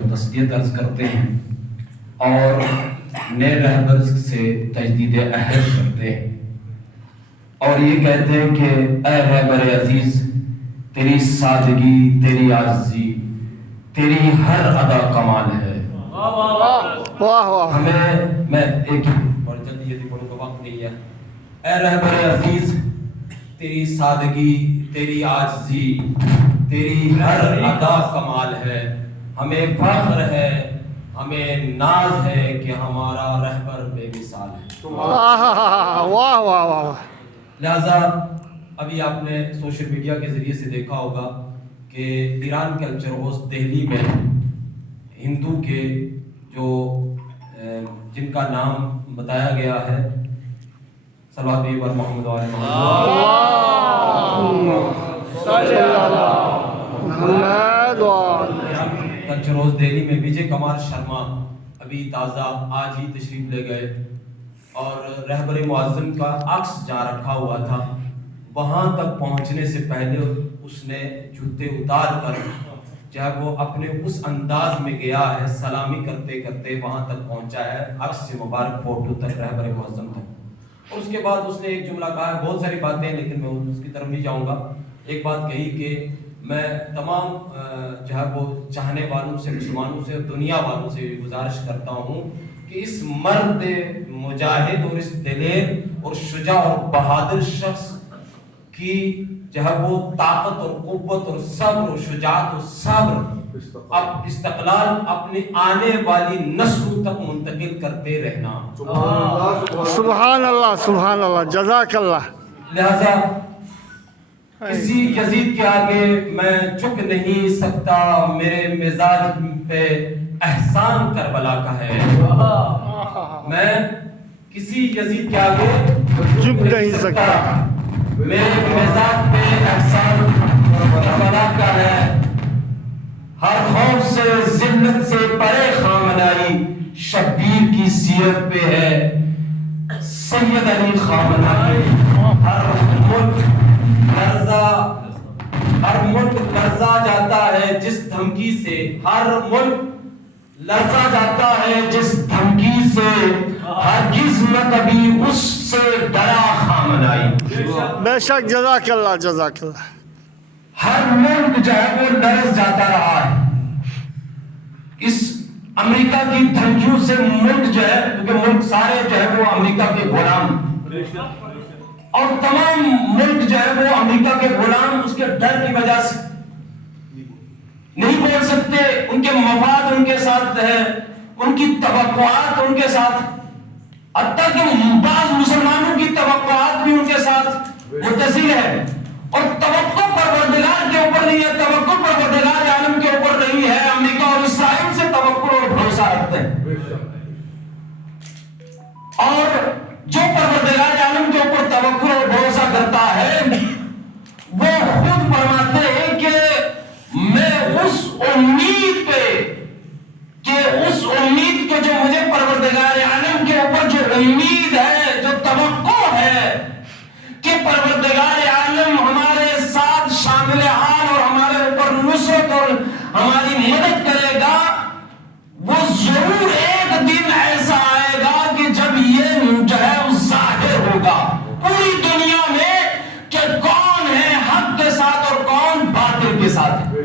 تسلیت عرض کرتے ہیں اور نئے رہبر سے تجدید عہد کرتے ہیں اور یہ کہتے ہیں کہ اے رہبر عزیز، تیری سادگی، تیری عاجزی، تیری ہر ادا کمال ہے۔ ہمیں میں ایک اور جلدی جلدی پڑھوں کا وقت نہیں ہے۔ اے رہبر عزیز، تیری سادگی، تیری عاجزی، تیری ہر ادا کمال ہے۔ ہمیں فخر ہے، ہمیں ناز ہے کہ ہمارا رہبر بے مثال ہے۔ واہ واہ واہ۔ لہذا ابھی آپ نے سوشل میڈیا کے ذریعے سے دیکھا ہوگا کہ ایران کلچر ہاؤس دہلی میں ہندو کے جو جن کا نام بتایا گیا ہے صلوات بر محمد علیہ کلچر ہاؤس دہلی میں وجے کمار شرما ابھی تازہ آج ہی تشریف لے گئے اور رہبر معظم کا عکس جہاں رکھا ہوا تھا وہاں تک پہنچنے سے پہلے اس نے جوتے اتار کر جب وہ اپنے اس انداز میں گیا ہے سلامی کرتے کرتے وہاں تک پہنچا ہے، عکس سے مبارک فوٹو تک رہبر معظم تک۔ اور اس کے بعد اس نے ایک جملہ کہا ہے، بہت ساری باتیں ہیں لیکن میں اس کی طرف نہیں جاؤں گا۔ ایک بات کہی کہ میں تمام جو ہے وہ چاہنے والوں سے، مسلمانوں سے، دنیا والوں سے گزارش کرتا ہوں کہ اس مرد مجاہد اور اس دلیر اور شجاع اور بہادر شخص کی جو ہے وہ طاقت اور قوت اور صبر اور شجاعت اور صبر اب استقلال اپنی آنے والی نسلوں تک منتقل کرتے رہنا۔ سبحان اللہ سبحان اللہ، جزاک اللہ۔ لہذا کسی یزید کے آگے میں جھک نہیں سکتا، میرے مزاج پہ احسان کربلا کا ہے۔ میں کسی یزید کے آگے جھک نہیں سکتا، میرے مزاج پہ احسان کربلا کا ہے۔ ہر خوف سے ذلت سے پرے خامنائی، شبیر کی سیرت پہ ہے سید علی خامنائی۔ ہر ملک لرزا جاتا ہے جس دھمکی سے، ہر ملک لرزا جاتا ہے جس دھمکی سے، ہرگز نہ کبھی اس سے ڈرا خامنائی۔ بے شک، جزاک اللہ جزاک اللہ۔ ہر ملک جو ہے وہ لرز جاتا رہا ہے اس امریکہ کی دھمکیوں سے۔ ملک جو ہے کیونکہ ملک سارے جو ہے وہ امریکہ کے غلام، اور تمام ملک جو ہے وہ امریکہ کے غلام اس کے ڈر کی وجہ سے نہیں بول سکتے، ان کے مفاد ان کے ساتھ ہے، ان کی توقعات ان کے ساتھ، حتیٰ کہ بعض مسلمانوں کی توقعات بھی ان کے ساتھ متصل ہے، اور توقع پروردگار کے اوپر نہیں ہے، توقع پروردگار عالم کے اوپر نہیں ہے۔ امریکہ اور اسرائیل سے توقع اور بھروسہ رکھتے ہیں، اور جو پروردگار عالم کے اوپر توقع اور بھروسہ کرتا ہے وہ خود فرماتے ہیں کہ میں اس امید پہ، کہ اس امید کو جو مجھے پروردگار عالم کے اوپر جو امید ہے، جو توقع ہے کہ پروردگار عالم ہمارے ساتھ شامل حال اور ہمارے اوپر نصرت اور ہماری مدد کرے گا، وہ ضرور ایک دن ایسا آئے گا کہ جب یہ جو ہے ظاہر ہوگا پوری دنیا میں کہ کون ہے حق کے ساتھ اور کون باطل کے ساتھ ہے،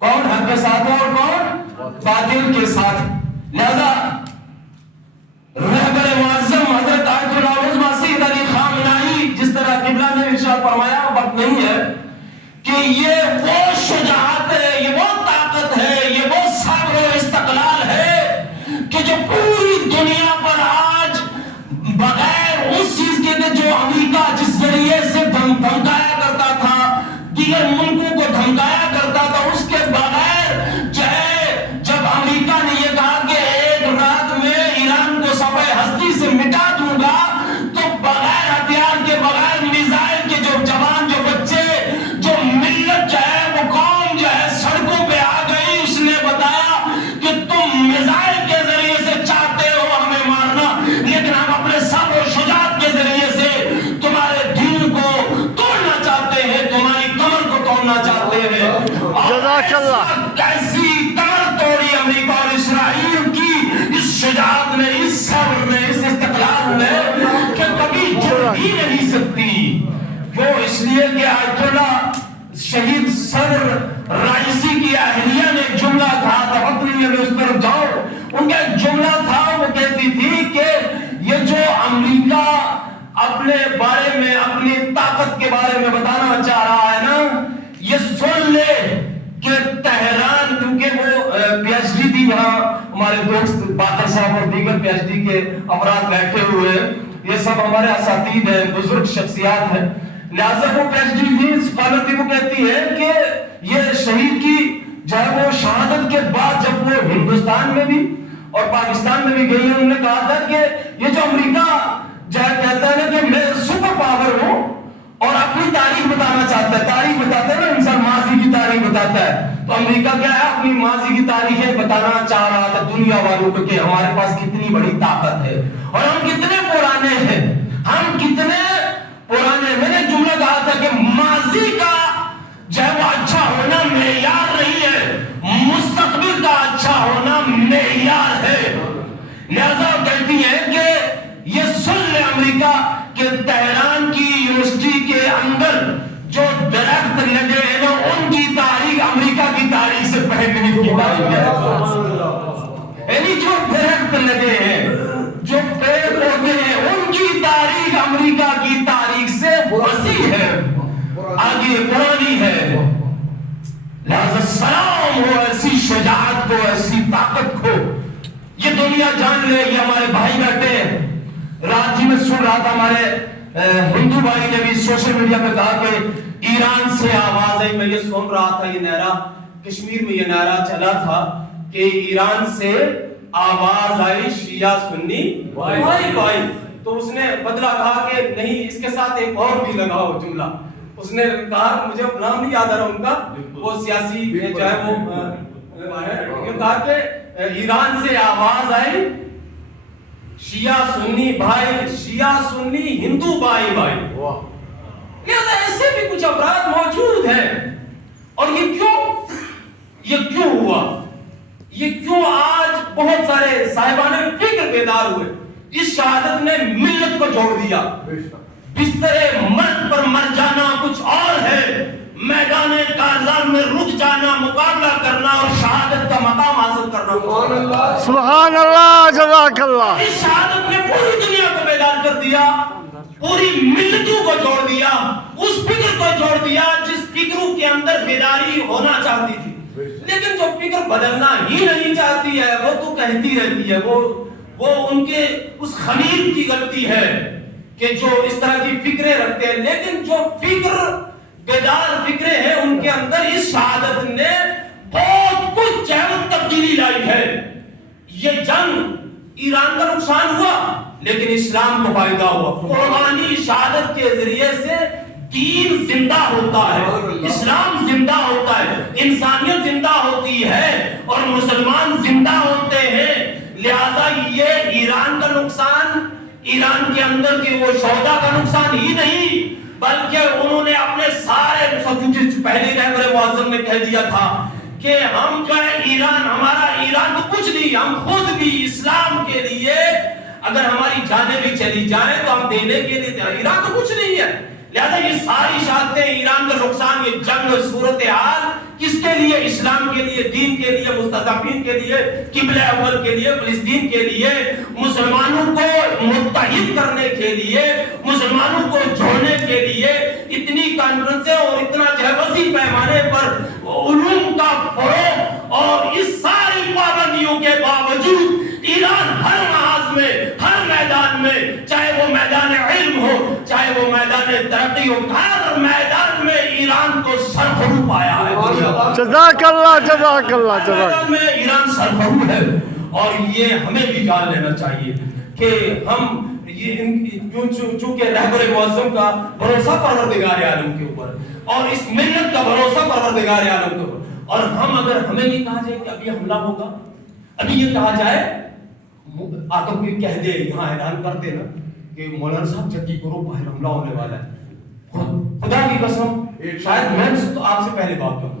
کون حق کے ساتھ ہے اور کون باطل کے ساتھ ہے۔ لہذا رہبر معظم حضرت آیت اللہ عظمہ سید علی خامنائی، جس طرح قبلہ نے ارشاد فرمایا، وقت نہیں ہے، کہ یہ وہ شجاعت ہے، یہ وہ طاقت ہے، یہ وہ صبر و استقلال ہے کہ جو پوری دنیا پر آج بغیر اس چیز کے جو امریکہ جس ذریعے سے دھمکایا کرتا تھا، دیگر ملکوں کو دھمکایا کرتا تھا، اس کے بغیر جو ہے جب امریکہ نے یہ کہا کہ ایک رات کیسی کمر توڑی امریکہ اور اسرائیل کی اس شجاعت نے، اس صبر نے، اس استقلال نے کہ کبھی جھک ہی نہیں سکتی۔ وہ اس لیے کہ آیت اللہ شہید صدر رائسی کی اہلیہ نے ایک جملہ کہا تھا، وقت نہیں ہے اس طرف جاؤ، ان کا ایک جملہ تھا، وہ کہتی تھی کہ یہ جو امریکہ اپنے بارے میں، اپنی طاقت کے بارے میں بتانا چاہ رہا ہے نا، یہ سن لے کہ تہران، کیونکہ وہ پی ایچ ڈی تھی یہاں، ہمارے دوست باقر صاحب اور دیگر پی ایچ ڈی کے افراد بیٹھے ہوئے ہیں، یہ سب ہمارے اساتید ہیں، بزرگ شخصیات ہیں، لہٰذا وہ پی ایچ ڈی تھی، اسکالر تھی، وہ کہتی ہے کہ یہ شہید کی جو ہے وہ شہادت کے بعد جب وہ ہندوستان میں بھی اور پاکستان میں بھی گئی ہیں، انہوں نے کہا تھا کہ یہ جو امریکہ جو ہے کہتا ہے نا کہ میں سپر پاور ہوں اور اپنی تاریخ بتانا چاہتا ہے، تاریخ بتاتا ہے نا انسان، ماضی کی تاریخ بتاتا ہے، تو امریکہ کیا ہے اپنی ماضی کی تاریخیں بتانا چاہ رہا تھا دنیا والوں کو کہ ہمارے پاس کتنی بڑی طاقت ہے اور ہم کتنے پرانے ہیں، ہم کتنے پرانے۔ میں نے جملہ کہا تھا کہ ماضی کا جو ہے وہ اچھا ہونا معیار نہیں ہے، مستقبل کا اچھا ہونا معیار ہے۔ لہذا کہتی ہے کہ یہ سن لے امریکہ کہ تہران کی یونیورسٹی کے اندر جو درخت لگے ہیں نا، ان کی تاریخ امریکہ کی تاریخ سے پہلے کی تاریخ ہے، یعنی جو درخت لگے ہیں، جو پیڑ پودے ہیں، ان کی تاریخ امریکہ کی تاریخ سے وسیع ہے، آگے پرانی ہے۔ لہذا سلام ہو ایسی شجاعت کو، ایسی طاقت کو، یہ دنیا جان لے۔ یہ ہمارے بھائی بیٹھے ہیں، رات جی میں سن رہا تھا، ہمارے ہندو بھائی نے بھی سوشل میڈیا پہ کہا کہ ایران سے آواز آئی، میں یہ سن رہا تھا، یہ نعرہ کشمیر میں یہ نعرہ چلا تھا کہ ایران سے آواز آئی شیعہ سنی بھائی بھائی، تو اس نے بدلا کہا کہ نہیں، اس کے ساتھ ایک اور بھی لگاؤ جملہ۔ اس نے کہا، مجھے نام نہیں یاد آ رہا ان کا، وہ سیاسی جو ہے وہ کہا کہ ایران سے آواز آئی شیعہ سنی بھائی، شیعہ سنی ہندو بھائی بھائی۔ لہذا ایسے بھی کچھ افراد موجود ہیں، اور یہ کیوں ہوا؟ یہ کیوں آج بہت سارے صاحبان فکر بیدار ہوئے؟ اس شہادت نے ملت کو جوڑ دیا۔ بستر مرد پر مر جانا کچھ اور ہے، میدان کارزار میں رک جانا، مقابلہ کرنا اور شہادت کا مقام حاصل کرنا۔ سبحان اللہ، جزاک اللہ۔ اس شہادت نے پوری دنیا کو بیدار کر دیا، پوری ملتوں کو جوڑ دیا، اس فکر کو جوڑ دیا جس فکروں کے اندر بیداری ہونا چاہتی تھی، لیکن جو فکر بدلنا ہی نہیں چاہتی ہے وہ تو کہتی رہتی ہے، وہ ان کے اس خمیر کی غلطی ہے کہ جو اس طرح کی فکریں رکھتے ہیں۔ لیکن جو فکر بیدار فکریں ہیں، ان کے اندر اس شہادت نے بہت کچھ جہت تبدیلی لائی ہے۔ یہ جنگ ایران کا نقصان ہوا لیکن اسلام کو فائدہ ہوا۔ قربانی شہادت کے ذریعے سے دین زندہ ہوتا ہے، اسلام زندہ ہوتا ہے، انسانیت زندہ ہوتی ہے اور مسلمان زندہ ہوتے ہیں۔ لہذا یہ ایران کا نقصان، ایران کے اندر کے وہ شہداء کا نقصان ہی نہیں، بلکہ انہوں نے اپنے سارے پہلے رہبر معظم نے کہہ دیا تھا کہ ہم جو ہے ایران، ہمارا ایران تو کچھ نہیں، ہم خود بھی اسلام کے لیے اگر ہماری جانیں بھی چلی جائیں تو ہم دینے کے لیے، ایران تو کچھ نہیں ہے۔ لہذا یہ ساری شہادتیں، ایران کا نقصان، یہ جنگ، صورتحال کس کے لیے؟ اسلام کے لیے، دین کے لیے، مستضعفین کے لیے، قبلہ اول کے لیے، فلسطین کے لیے، مسلمانوں کو متحد کرنے کے لیے، مسلمانوں کو جوڑنے کے لیے اتنی کانفرنسیں اور اتنا جو ہے وسیع پیمانے پر علوم کا فروغ، اور اس ساری پابندیوں کے باوجود ایران ہر محاذ میں، ہر میدان میں، چاہے وہ میدان علم ہو، چاہے وہ میدان ترقی ہو، ہر میدان میں ایران کو سرخرو پایا ہے۔ جزاک اللہ، جزاک اللہ، جزاک میں ایران سرخرو ہے، اور یہ ہمیں بھی جان لینا چاہیے کہ ہم چونکہ رہبر معظم کا بھروسہ پروردگار عالم کے اوپر، اور اس ملت کا بھروسہ پروردگار عالم کے اوپر، اور ہمیں یہ کہا جائے کہ ابھی حملہ ہوگا، ابھی یہ کہا جائے، آ کر کوئی کہہ دے، یہاں اعلان کر دے نا کہ مولانا صاحب جدی گروہ باہر حملہ ہونے والا ہے، خدا کی قسم شاید میں تو آپ سے پہلے بات کروں،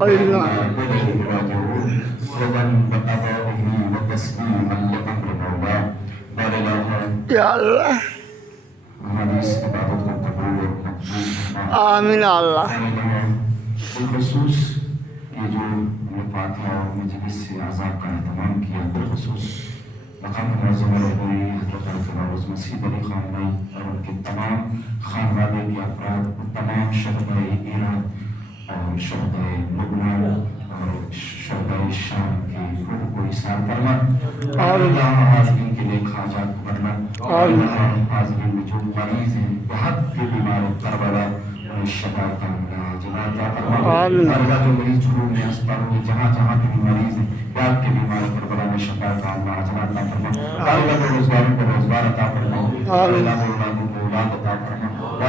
اللہ إليه راجعون رضا بقضائه وتسليما لأمر مولا لا إله یا اللہ ہماری اس عبادت کو قبول اور مقبول فرما آمین اللہ بالخصوص یہ جو فاتحہ اور مجلس سے عذاب کا اہتمام کیا بالخصوص مقام معظم ربوی حضرت الفراز مسیح علی خامنئی اور ان کے تمام خانوادے کے افراد اور تمام شہدائے ایران اور شہدائے لبنان اور شہدائے شام کی روح کو احسان فرما اور اللہ حاضرین کے لیے حاجات کو بھرنا اور اللہ حاضرین میں جو مریض ہیں بہت کے بیمار کربلا انہیں شفا کا عاجلہ عطا فرما اللہ جو مریض جھروں میں اسپتالوں میں جہاں جہاں بھی مریض ہیں یاد کے بیمار کربلا میں شفا کا عاجلہ عطا فرما اللہ کو روزگاروں کو روزگار عطا فرما اللہ کو اولادوں کو اولاد عطا فرما